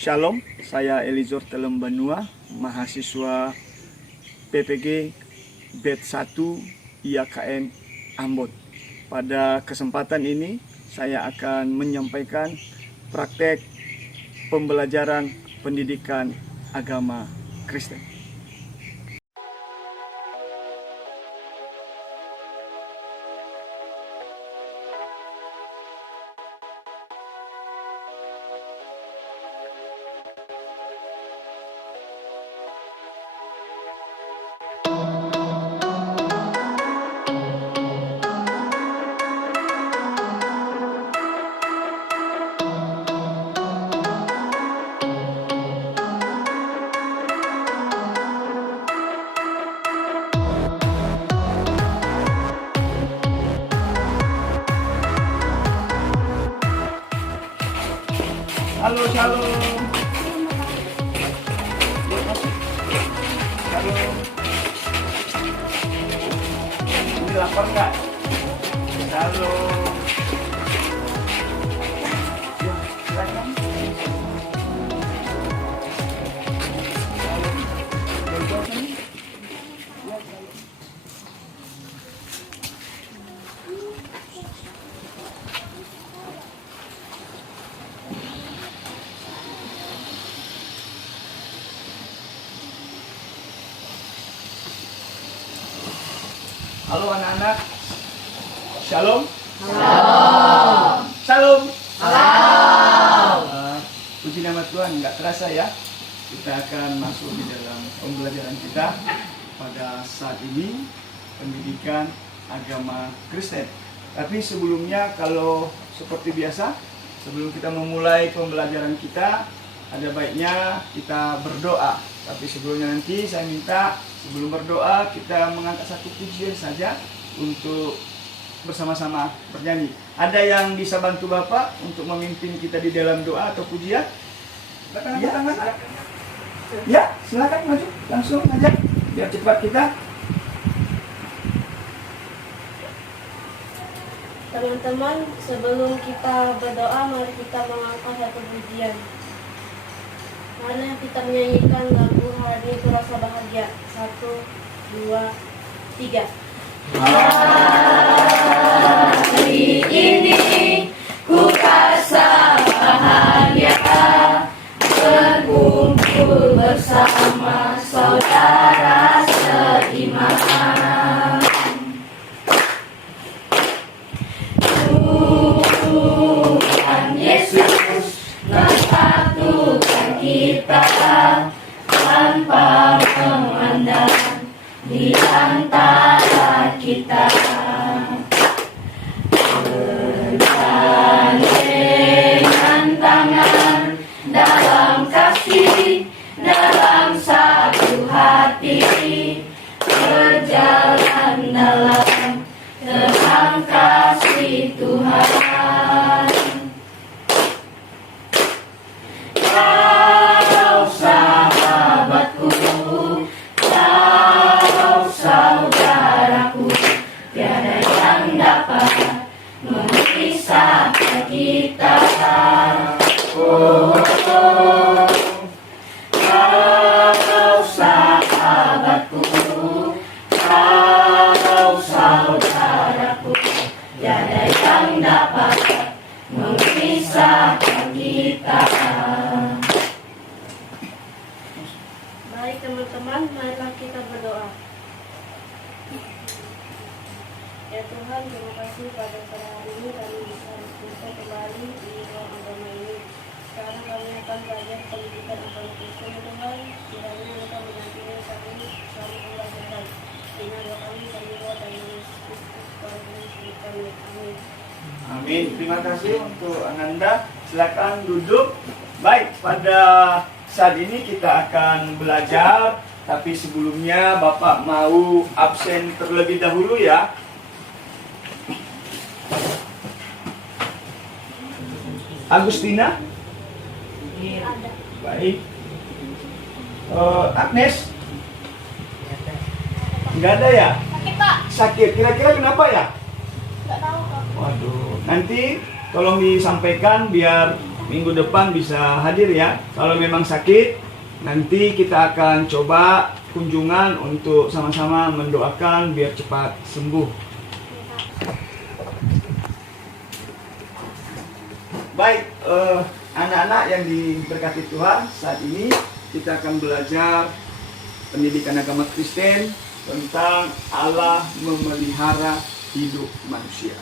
Shalom, saya Elizur Telembanua, mahasiswa PPG BED 1 IAKN Ambon. Pada kesempatan ini saya akan menyampaikan praktek pembelajaran pendidikan agama Kristen. Halo, shalom. Shalom. Ini lapar nggak? Shalom. Ya, silakan. Shalom. Belajar kan? Ya, shalom. Halo anak-anak, shalom. Shalom. Shalom. Shalom. Puji nama Tuhan, nggak terasa ya, kita akan masuk di dalam pembelajaran kita pada saat ini, pendidikan agama Kristen. Tapi sebelumnya, kalau seperti biasa, sebelum kita memulai pembelajaran kita, ada baiknya kita berdoa. Tapi sebelumnya nanti saya minta sebelum berdoa kita mengangkat satu pujian saja untuk bersama-sama bernyanyi. Ada yang bisa bantu Bapak untuk memimpin kita di dalam doa atau pujian? Ya, silakan maju langsung aja biar cepat kita. Teman-teman, sebelum kita berdoa, mari kita mengangkat satu pujian. Mari kita menyanyikan lagu Hari Ini Ku Rasa Bahagia. 1, 2, 3. Hari ini ku rasa bahagia, berkumpul bersama saudara seiman. Tuhan Yesus menyatukan kita tanpa memandang di antara kita. Bergandengan tangan dalam kasih, dalam satu hati, berjalan dalam terang kasih Tuhan. Kau sahabatku, kau saudaraku, tiada yang dapat memisahkan kita. Oh, oh. Kau sahabatku, kau saudaraku, tiada yang dapat memisahkan kita. Baik teman-teman, marilah kita berdoa. Ya Tuhan, terima kasih pada hari ini kami bisa berjumpa kembali di ruang agama ini. Sekarang kami akan belajar pendidikan agama Kristen. Tuhan, kiranya Engkau mendampingi kami selama pembelajaran. Inilah doa kami doa dan Yesus Kristus kami. Amin. Amin. Terima kasih untuk Ananda. Silakan duduk. Baik, pada saat ini kita akan belajar, tapi sebelumnya Bapak mau absen terlebih dahulu ya. Agustina? Ada. Baik. Agnes? Nggak ada ya? Sakit Pak. Sakit. Kira-kira kenapa ya? Nggak tahu Pak. Waduh. Nanti tolong disampaikan biar minggu depan bisa hadir ya. Kalau memang sakit, nanti kita akan coba kunjungan untuk sama-sama mendoakan biar cepat sembuh. Baik, anak-anak yang diberkati Tuhan, saat ini kita akan belajar pendidikan agama Kristen tentang Allah memelihara hidup manusia.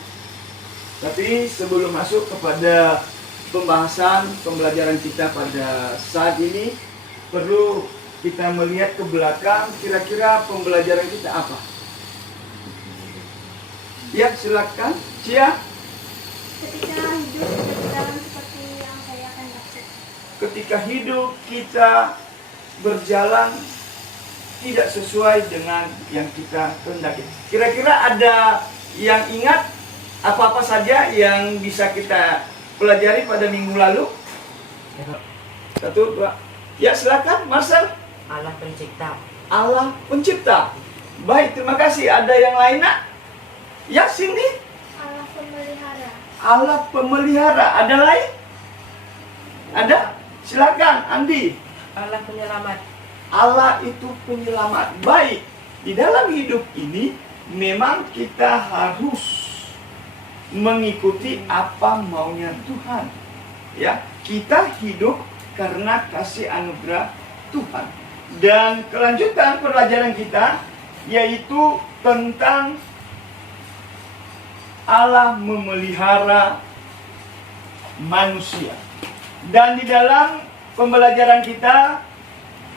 Tapi sebelum masuk kepada pembelajaran kita pada saat ini, perlu kita melihat ke belakang, kira-kira pembelajaran kita apa? Ya, silakan, Cia. Ketika hidup berjalan seperti yang saya akan maksud. Ketika hidup kita berjalan tidak sesuai dengan yang kita kehendaki. Kira-kira ada yang ingat apa-apa saja yang bisa kita pelajari pada minggu lalu? Satu, dua. Ya, silakan, Marcel. Allah pencipta. Allah pencipta. Baik, terima kasih. Ada yang lain, nak? Ya, Cindy. Allah pemelihara. Allah pemelihara. Ada lain? Ada? Silakan, Andi. Allah penyelamat. Allah itu penyelamat. Baik, di dalam hidup ini memang kita harus mengikuti apa maunya Tuhan. Ya, kita hidup karena kasih anugerah Tuhan. Dan kelanjutan pelajaran kita yaitu tentang Allah memelihara manusia. Dan di dalam pembelajaran kita,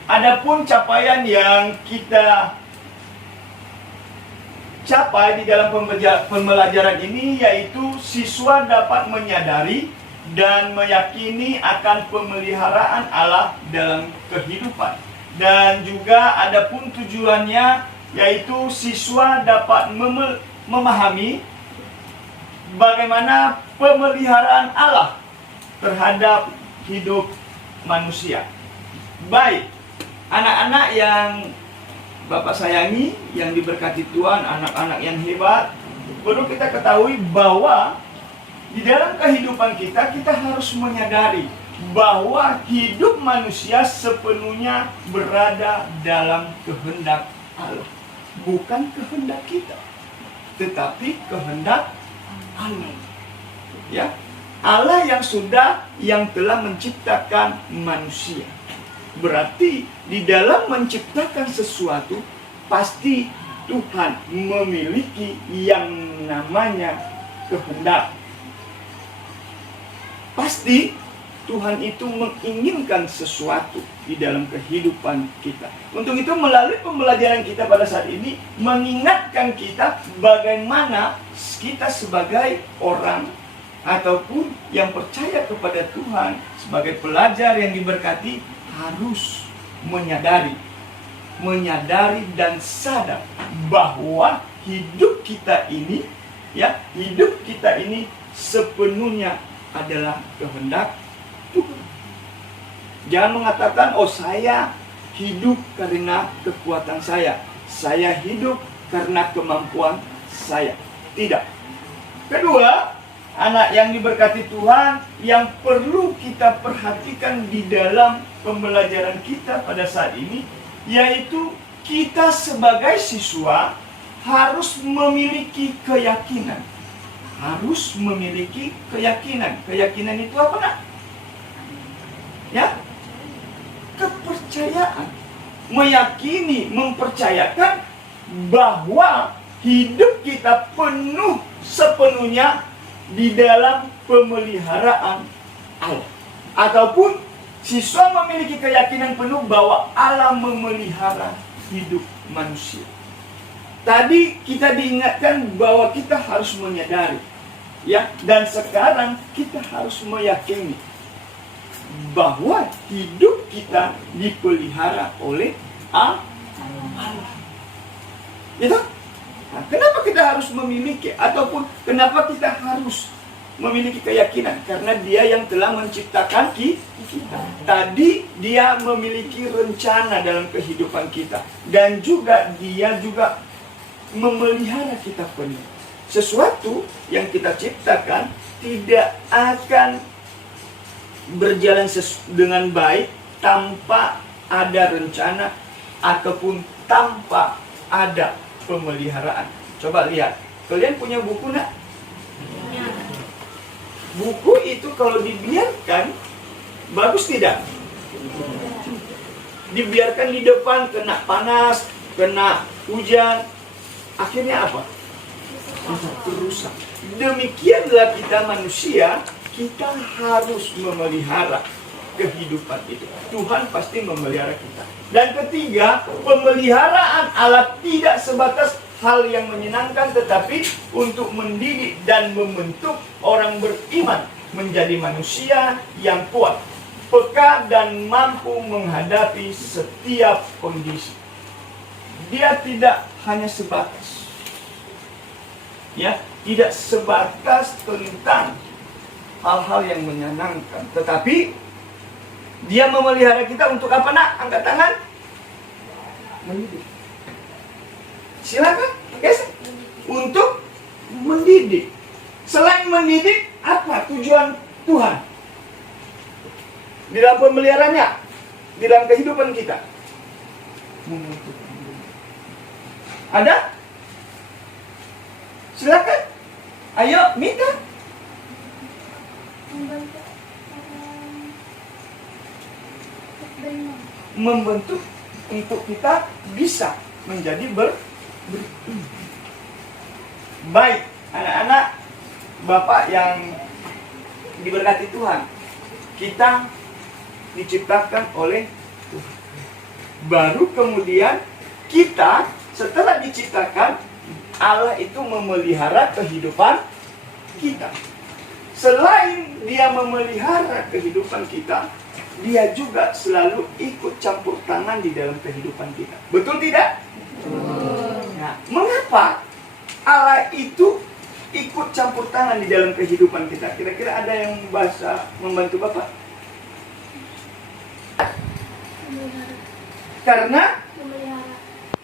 adapun capaian yang kita capai di dalam pembelajaran ini, yaitu siswa dapat menyadari dan meyakini akan pemeliharaan Allah dalam kehidupan. Dan juga adapun tujuannya, yaitu siswa dapat memahami bagaimana pemeliharaan Allah terhadap hidup manusia. Baik, anak-anak yang Bapak sayangi, yang diberkati Tuhan, anak-anak yang hebat, perlu kita ketahui bahwa di dalam kehidupan kita, kita harus menyadari bahwa hidup manusia sepenuhnya berada dalam kehendak Allah. Bukan kehendak kita, tetapi kehendak Allah. Ya, Allah yang telah menciptakan manusia. Berarti di dalam menciptakan sesuatu, pasti Tuhan memiliki yang namanya kehendak. Pasti Tuhan itu menginginkan sesuatu di dalam kehidupan kita. Untuk itu melalui pembelajaran kita pada saat ini, mengingatkan kita bagaimana kita sebagai orang ataupun yang percaya kepada Tuhan, sebagai pelajar yang diberkati, harus menyadari dan sadar bahwa hidup kita ini sepenuhnya adalah kehendak Tuhan. Jangan mengatakan, oh saya hidup karena kekuatan saya hidup karena kemampuan saya. Tidak. Kedua, anak yang diberkati Tuhan, yang perlu kita perhatikan di dalam pembelajaran kita pada saat ini, yaitu kita sebagai siswa harus memiliki keyakinan. Harus memiliki keyakinan. Keyakinan itu apa, nak? Ya, kepercayaan. Meyakini, mempercayakan bahwa hidup kita penuh sepenuhnya di dalam pemeliharaan Allah. Ataupun siswa memiliki keyakinan penuh bahwa Allah memelihara hidup manusia. Tadi kita diingatkan bahwa kita harus menyadari, ya, dan sekarang kita harus meyakini bahwa hidup kita dipelihara oleh Allah. Itu? Nah, kenapa kita harus memiliki, ataupun kenapa kita harus memiliki keyakinan? Karena Dia yang telah menciptakan kita. Tadi Dia memiliki rencana dalam kehidupan kita, dan juga Dia juga memelihara kita penuh. Sesuatu yang kita ciptakan tidak akan berjalan dengan baik tanpa ada rencana ataupun tanpa ada pemeliharaan. Coba lihat, kalian punya buku enggak? Buku itu kalau dibiarkan bagus tidak? Dibiarkan di depan kena panas, kena hujan, akhirnya apa? Rusak. Demikianlah kita manusia, kita harus memelihara kehidupan itu. Tuhan pasti memelihara kita. Dan ketiga, pemeliharaan Allah tidak sebatas hal yang menyenangkan, tetapi untuk mendidik dan membentuk orang beriman menjadi manusia yang kuat, peka dan mampu menghadapi setiap kondisi. Dia tidak hanya sebatas, tidak sebatas tentang hal-hal yang menyenangkan, tetapi dia memelihara kita untuk apa, nak? Angkat tangan. Mendidik. Silakan, guys. Untuk mendidik. Selain mendidik, apa tujuan Tuhan di dalam pemeliharaannya, di dalam kehidupan kita? Ada? Silakan. Ayo, minta. Membentuk untuk kita bisa menjadi baik. Anak-anak Bapak yang diberkati Tuhan, kita diciptakan oleh Tuhan. Baru kemudian kita setelah diciptakan, Allah itu memelihara kehidupan kita. Selain dia memelihara kehidupan kita, dia juga selalu ikut campur tangan di dalam kehidupan kita. Betul tidak? Nah, mengapa Allah itu ikut campur tangan di dalam kehidupan kita? Kira-kira ada yang membantu Bapak? Karena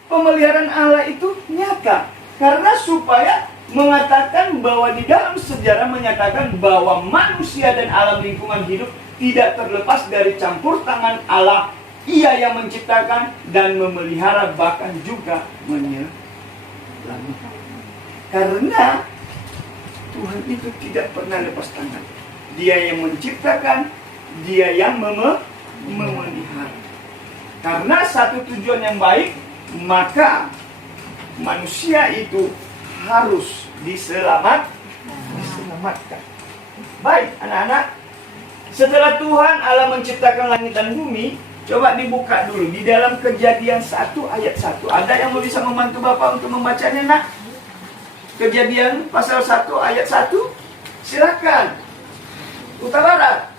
pemeliharaan Allah itu nyata. Karena supaya mengatakan bahwa di dalam sejarah menyatakan bahwa manusia dan alam lingkungan hidup tidak terlepas dari campur tangan Allah. Ia yang menciptakan dan memelihara, bahkan juga menyelamatkan. Karena Tuhan itu tidak pernah lepas tangan. Dia yang menciptakan, dia yang memelihara. Karena satu tujuan yang baik, maka manusia itu harus diselamatkan. Baik, anak-anak. Setelah Tuhan Allah menciptakan langit dan bumi, coba dibuka dulu di dalam Kejadian 1 ayat 1. Ada yang bisa membantu Bapak untuk membacanya, nak? Kejadian pasal 1 ayat 1. Silakan. Utara.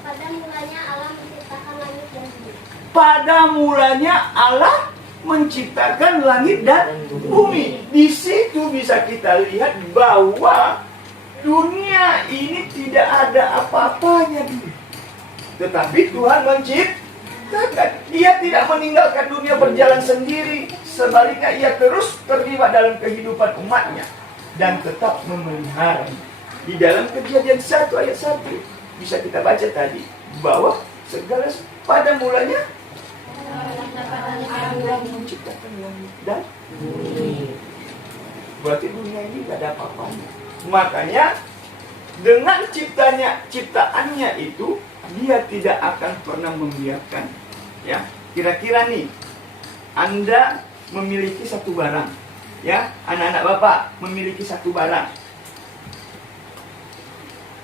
Pada mulanya Allah menciptakan langit dan bumi. Pada mulanya Allah menciptakan langit dan bumi. Di situ bisa kita lihat bahwa dunia ini tidak ada apa-apanya dulu. Tetapi Tuhan menciptakan. Dia tidak meninggalkan dunia berjalan sendiri. Sebaliknya ia terus terlibat dalam kehidupan umatnya. Dan tetap memelihara. Di dalam Kejadian 1 ayat 1 bisa kita baca tadi bahwa segala pada mulanya Allah menciptakan langit dan bumi. Berarti dunia ini tidak ada apa-apanya. Makanya dengan ciptaannya itu dia tidak akan pernah membiarkan. Ya, kira-kira nih Anda memiliki satu barang, ya, anak-anak Bapak memiliki satu barang.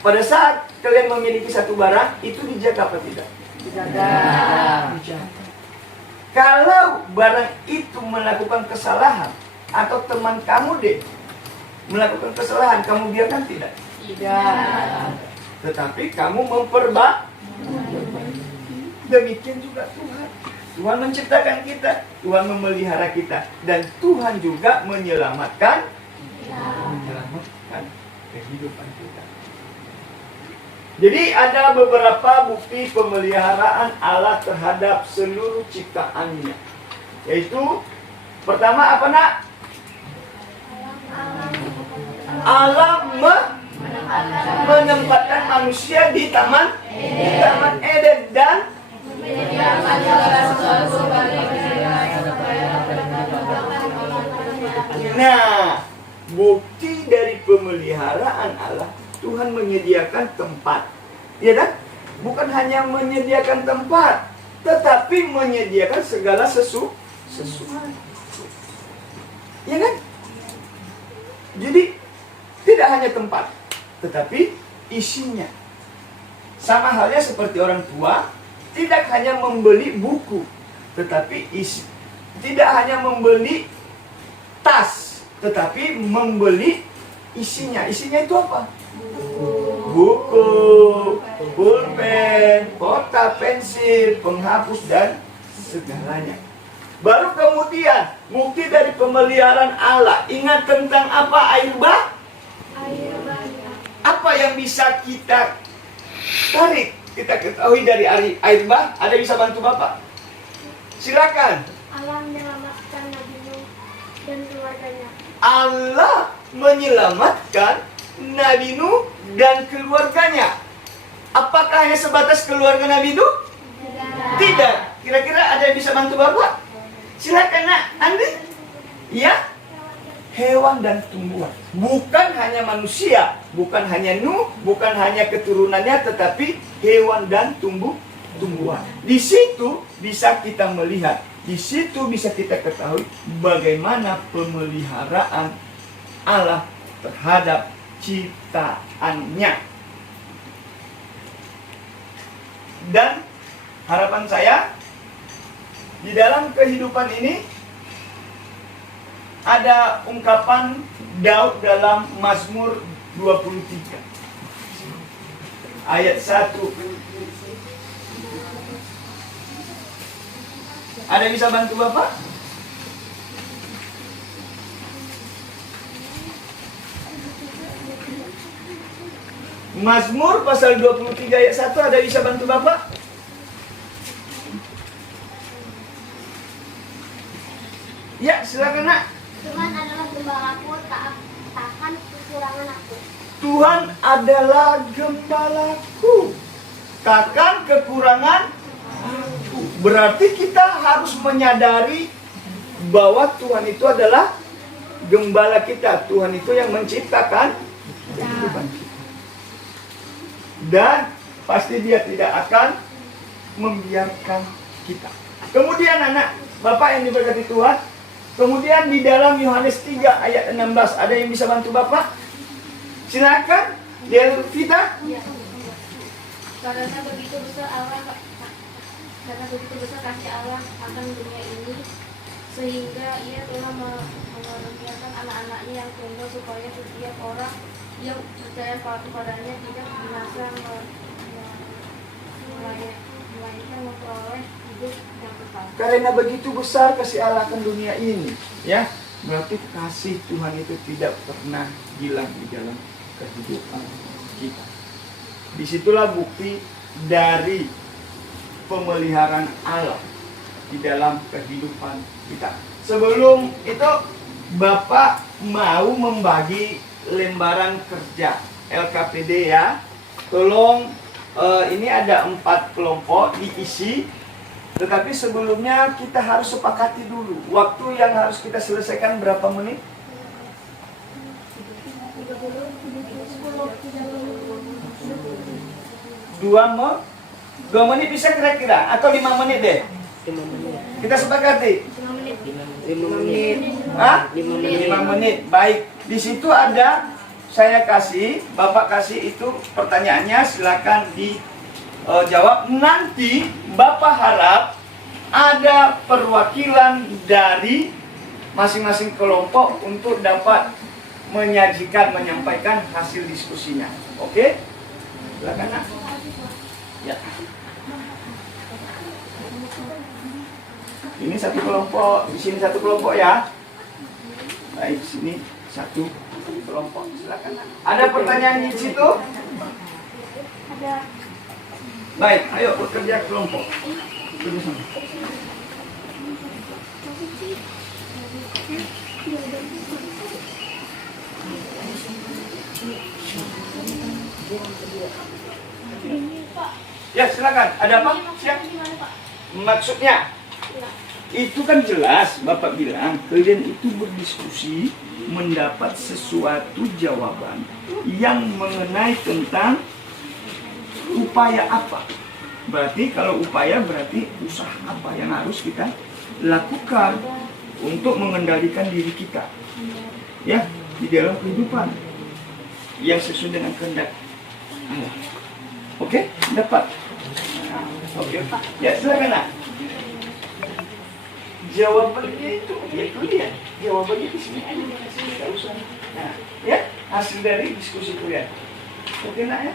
Pada saat kalian memiliki satu barang, itu dijaga apa tidak? Dijaga. Kalau barang itu melakukan kesalahan atau teman kamu melakukan kesalahan, kamu biarkan tidak? Tidak. Tetapi kamu demikian juga Tuhan. Tuhan menciptakan kita, Tuhan memelihara kita, dan Tuhan juga menyelamatkan kehidupan kita. Jadi ada beberapa bukti pemeliharaan Allah terhadap seluruh ciptaannya. Yaitu pertama apa, nak? Allah menempatkan manusia di Taman Eden dan nah, bukti dari pemeliharaan Allah, Tuhan menyediakan tempat. Ya kan? Bukan hanya menyediakan tempat, tetapi menyediakan segala sesuatu. Ya kan? Jadi tidak hanya tempat, tetapi isinya. Sama halnya seperti orang tua, tidak hanya membeli buku, tetapi isi. Tidak hanya membeli tas, tetapi membeli isinya. Isinya itu apa? Buku, pulpen, pota, pensil, penghapus, dan segalanya. Baru kemudian, bukti dari pemeliharaan Allah. Ingat tentang apa? Air bah? Apa yang bisa kita tarik, kita ketahui dari air bah? Ada yang bisa bantu Bapak? Silakan. Allah menyelamatkan Nabi Nuh dan keluarganya. Allah menyelamatkan Nabi Nuh dan keluarganya. Apakah hanya sebatas keluarga Nabi Nuh? Tidak. Kira-kira ada yang bisa bantu Bapak? Silakan nak, Andi. Ya, hewan dan tumbuhan. Bukan hanya manusia, bukan hanya Nuh, bukan hanya keturunannya, tetapi hewan dan tumbuhan. Di situ bisa kita melihat, di situ bisa kita ketahui bagaimana pemeliharaan Allah terhadap ciptaannya. Dan harapan saya, di dalam kehidupan ini ada ungkapan Daud dalam Mazmur 23 ayat 1. Ada yang bisa bantu Bapak? Mazmur pasal 23 ayat 1, ada yang bisa bantu Bapak? Ya, silakan nak. Tuhan adalah gembalaku, takkan kekurangan aku. Tuhan adalah gembalaku, takkan kekurangan aku. Berarti kita harus menyadari bahwa Tuhan itu adalah gembala kita. Tuhan itu yang menciptakan kehidupan kita. Dan pasti Dia tidak akan membiarkan kita. Kemudian anak, Bapak yang diberkati Tuhan, kemudian di dalam Yohanes 3 ayat 16, ada yang bisa bantu Bapak? Silakan, Delvita. Ya. Karena begitu besar kasih Allah akan dunia ini, sehingga Ia telah mengaruniakan anak-anaknya yang tunggal, supaya setiap orang yang percaya kepadanya tidak binasa, melainkan memperoleh hidup yang kekal. Karena begitu besar kasih Allah akan dunia ini, ya, berarti kasih Tuhan itu tidak pernah hilang di dalam kehidupan kita. Disitulah bukti dari pemeliharaan Allah di dalam kehidupan kita. Sebelum itu, Bapak mau membagi lembaran kerja LKPD ya. Tolong, ini ada 4 kelompok diisi. Tetapi sebelumnya kita harus sepakati dulu waktu yang harus kita selesaikan berapa menit? 2 menit bisa kira-kira, atau 5 menit deh? 5 menit. Kita sepakati. 5 menit. Hah? 5 menit. 5 menit. Baik. Di situ ada, saya kasih, Bapak kasih itu pertanyaannya, silakan dijawab. Nanti Bapak harap ada perwakilan dari masing-masing kelompok untuk dapat menyampaikan hasil diskusinya. Oke? Silakan nak. Ya. Ini satu kelompok, di sini satu kelompok ya. Baik, sini satu kelompok. Silakan. Ada pertanyaan di situ? Ada. Baik, ayo bekerja kelompok. Tunggu sana. Ya, silakan. Ada apa? Siap. Maksudnya? Itu kan jelas, Bapak bilang, kalian itu berdiskusi mendapat sesuatu jawaban yang mengenai tentang upaya apa. Berarti kalau upaya berarti usaha apa yang harus kita lakukan untuk mengendalikan diri kita. Ya, di dalam kehidupan yang sesuai dengan kehendak Allah. Oke, dapat. Oke, ya silakan nak. Jawabannya itu dia. Jawabannya di sini aja, tidak usah. Nah, ya hasil dari diskusi kalian. Oke nak ya.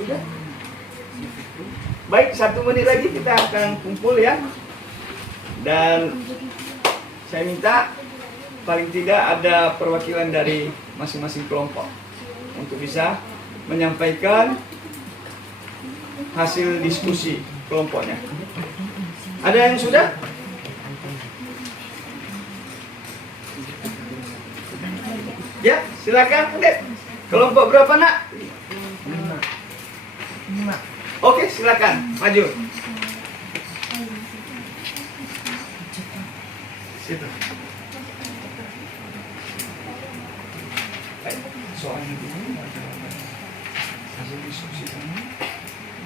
Sudah? Baik, 1 menit lagi kita akan kumpul ya. Dan saya minta paling tidak ada perwakilan dari masing-masing kelompok untuk bisa menyampaikan hasil diskusi kelompoknya. Ada yang sudah? Ya, silakan. Kelompok berapa nak? 5. Oke, silakan maju. Situ. Baik, soalnya hasil diskusi kami.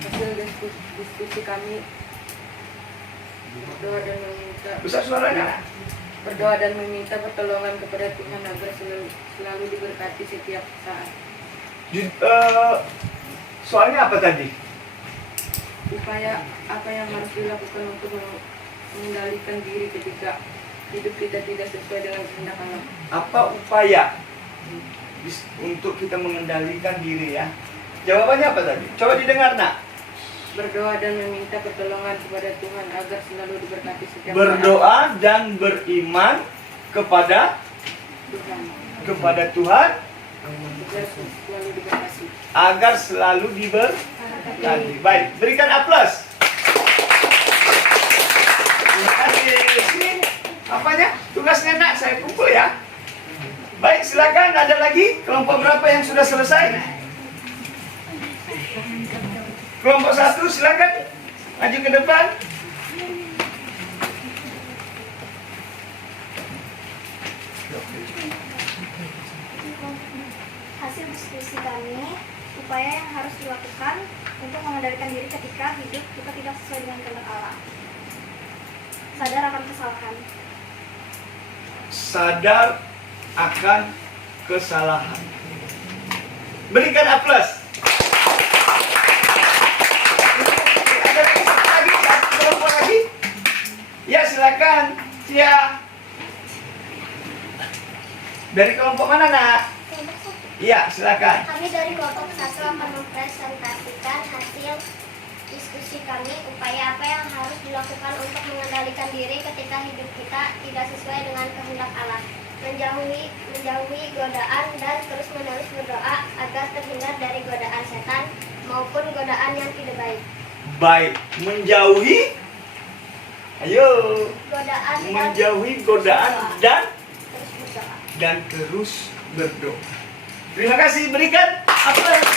Hasil diskusi kami berdoa dan meminta. Besar suaranya. Berdoa dan meminta pertolongan kepada Tuhan agar selalu diberkati setiap saat. Soalnya apa tadi? Upaya apa yang harus dilakukan untuk mengendalikan diri ketika hidup kita tidak sesuai dengan kehendak Allah. Apa upaya untuk kita mengendalikan diri ya? Jawabannya apa tadi? Coba didengar nak. Berdoa dan meminta pertolongan kepada Tuhan agar selalu diberkati setiap Berdoa dan beriman kepada Tuhan agar selalu diberkati. Baik, berikan aplaus. Terima kasih. Sini, apanya? Tugasnya nak, saya kumpul ya. Baik, silakan. Ada lagi? Kelompok berapa yang sudah selesai? Kelompok 1, silakan maju ke depan. Hasil diskusi kami, upaya yang harus dilakukan untuk mengendalikan diri ketika hidup kita tidak sesuai dengan kehendak Allah. Sadar akan kesalahan. Sadar akan kesalahan. Berikan aplaus. Ada lagi satu kelompok lagi. Ya silakan. Ya. Dari kelompok mana nak? Iya silakan. Kami dari kelompok 1 akan mempresentasikan hasil diskusi kami upaya apa yang harus dilakukan untuk mengendalikan diri ketika hidup kita tidak sesuai dengan kehendak Allah, menjauhi godaan dan terus-menerus berdoa agar terhindar dari godaan setan maupun godaan yang tidak baik. Baik, menjauhi, ayo, menjauhi godaan dan terus berdoa. Terima kasih, berikan aplaus.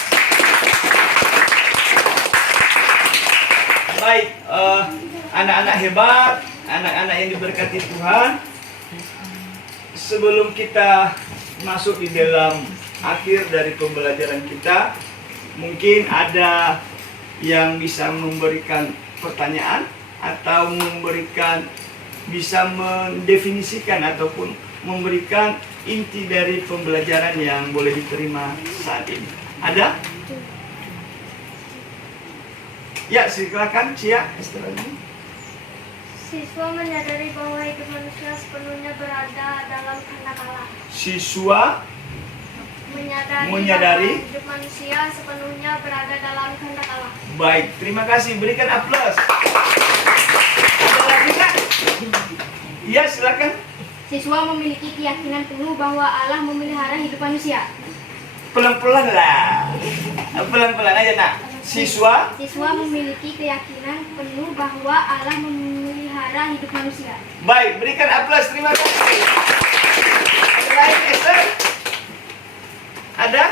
Baik, anak-anak hebat, anak-anak yang diberkati Tuhan. Sebelum kita masuk di dalam akhir dari pembelajaran kita, mungkin ada yang bisa memberikan pertanyaan atau bisa mendefinisikan ataupun memberikan inti dari pembelajaran yang boleh diterima saat ini. Ada? Ya, silakan Cia. Siswa menyadari bahwa hidup manusia sepenuhnya berada dalam kehendak Allah. Siswa menyadari bahwa hidup manusia sepenuhnya berada dalam kehendak Allah. Baik, terima kasih. Berikan aplaus. Ada lagi Kak? Iya, silakan. Siswa memiliki keyakinan penuh bahwa Allah memelihara hidup manusia. Pelan-pelan lah. Pelan-pelan aja, Nak. Siswa memiliki keyakinan penuh bahwa Allah memelihara hidup manusia. Baik, berikan aplaus. Terima kasih. Ada lain, Esther? Ada?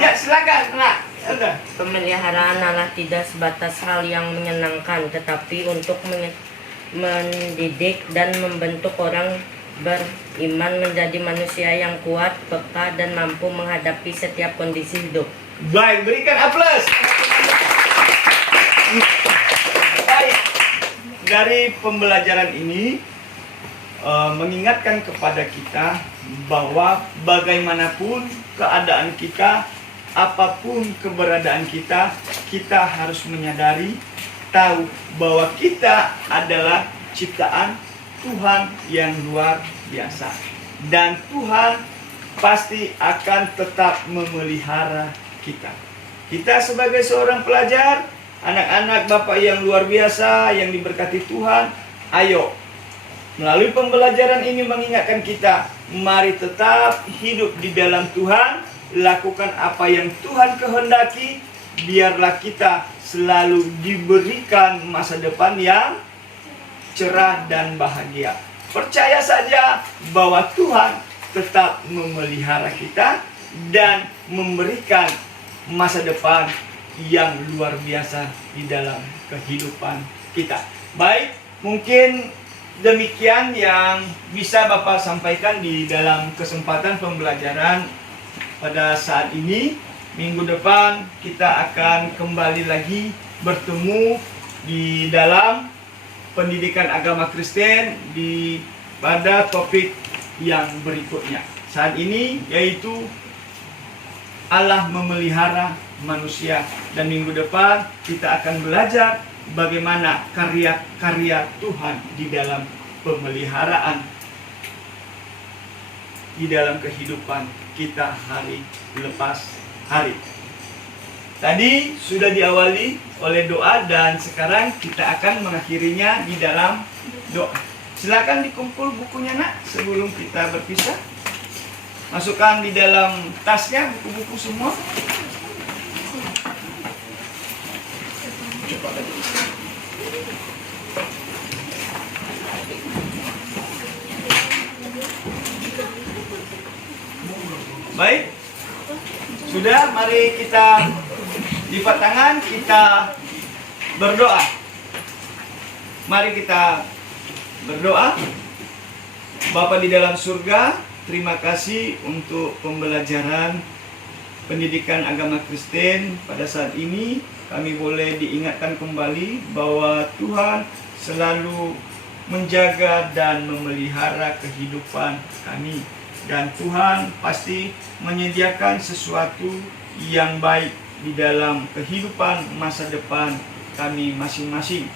Ya, silakan, Nak. Ada. Pemeliharaan Allah tidak sebatas hal yang menyenangkan, tetapi untuk mendidik dan membentuk orang beriman menjadi manusia yang kuat, peka, dan mampu menghadapi setiap kondisi hidup. Baik, berikan aplaus. Baik, dari pembelajaran ini mengingatkan kepada kita bahwa bagaimanapun keadaan kita, apapun keberadaan kita, kita harus menyadari, tahu bahwa kita adalah ciptaan Tuhan yang luar biasa. Dan Tuhan pasti akan tetap memelihara kita. Kita sebagai seorang pelajar, anak-anak Bapak yang luar biasa, yang diberkati Tuhan, ayo, melalui pembelajaran ini mengingatkan kita, mari tetap hidup di dalam Tuhan, lakukan apa yang Tuhan kehendaki, biarlah kita selalu diberikan masa depan yang cerah dan bahagia. Percaya saja bahwa Tuhan tetap memelihara kita dan memberikan masa depan yang luar biasa di dalam kehidupan kita. Baik, mungkin demikian yang bisa Bapak sampaikan di dalam kesempatan pembelajaran pada saat ini. Minggu depan kita akan kembali lagi bertemu di dalam pendidikan agama Kristen pada topik yang berikutnya. Saat ini yaitu Allah memelihara manusia, dan minggu depan kita akan belajar bagaimana karya-karya Tuhan di dalam pemeliharaan di dalam kehidupan kita hari lepas hari. Tadi sudah diawali oleh doa dan sekarang kita akan mengakhirinya di dalam doa. Silakan dikumpul bukunya, Nak, sebelum kita berpisah. Masukkan di dalam tasnya buku-buku semua. Baik, sudah, mari kita lipat tangan, kita berdoa. Mari kita berdoa. Bapa di dalam surga, terima kasih untuk pembelajaran pendidikan agama Kristen pada saat ini. Kami boleh diingatkan kembali bahwa Tuhan selalu menjaga dan memelihara kehidupan kami. Dan Tuhan pasti menyediakan sesuatu yang baik di dalam kehidupan masa depan kami masing-masing.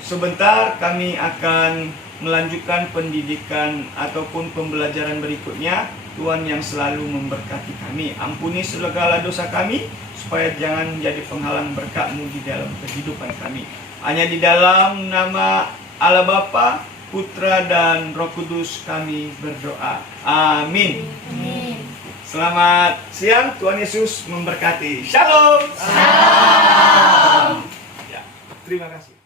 Sebentar kami akan melanjutkan pendidikan ataupun pembelajaran berikutnya. Tuhan yang selalu memberkati kami. Ampuni segala dosa kami, supaya jangan menjadi penghalang berkat-Mu di dalam kehidupan kami. Hanya di dalam nama Allah Bapa, Putra, dan Roh Kudus kami berdoa. Amin. Selamat siang, Tuhan Yesus memberkati. Shalom. Ya, terima kasih.